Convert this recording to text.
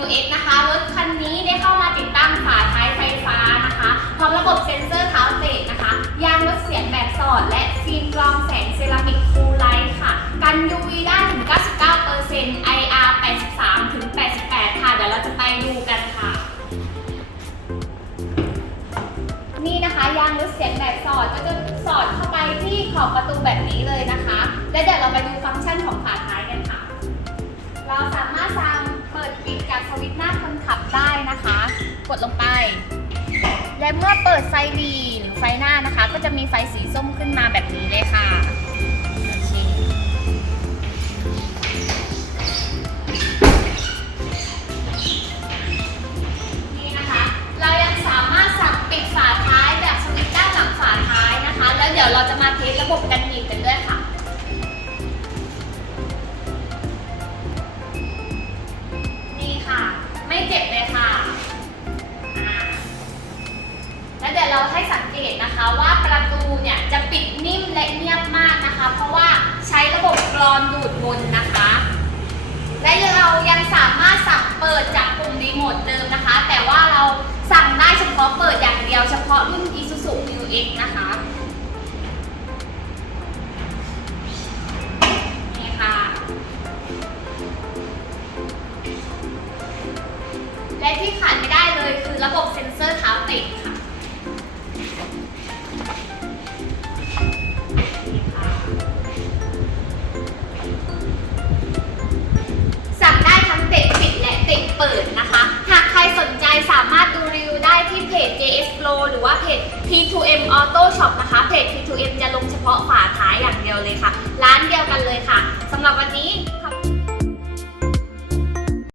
UX นะคะ รถคันนี้ได้เข้ามาติดตั้งฝาท้ายไฟฟ้านะคะ พร้อมระบบเซ็นเซอร์เท้าเตะนะคะ ยางลดเสียงแบบสอด และฟิล์มกรองแสงเซรามิกคูลไลท์ค่ะ กัน UV ได้ถึง 99% IR 83 ถึง 88 ค่ะ เดี๋ยวเราจะไปดูกันค่ะ นี่นะคะ ยางลดเสียงแบบสอดก็จะสอดเข้าไปที่ขอบประตูแบบนี้เลยนะคะ และเดี๋ยวเราไปดูฟังก์ชันของฝาท้าย วิตช์หน้าคนขับได้นะคะ กดลงไป และเมื่อเปิดไฟหลีหรือไฟหน้านะคะ ก็จะมีไฟสีส้มขึ้นมาแบบนี้เลยค่ะเคนี่นะคะเรายังสา เกตนะคะว่าประตูเนี่ยจะปิดนิ่มและเงียบมากนะคะ เพราะว่าใช้ระบบกรอนดูดวนนะคะ และเรายังสามารถสั่งเปิดจากปุ่มรีโมทเดิมนะคะ แต่ว่าเราสั่งได้เฉพาะเปิดอย่างเดียวเฉพาะรุ่น Isuzu UX นะคะนี่ค่ะ และที่ขาดไม่ได้เลยคือระบบเซ็นเซอร์เท้าเตะค่ะ ว่าเพจ P2M Auto Shop นะคะเพจ P2M จะลงเฉพาะฝาท้ายอย่างเดียวเลยค่ะ ร้านเดียวกันเลยค่ะสำหรับวันนี้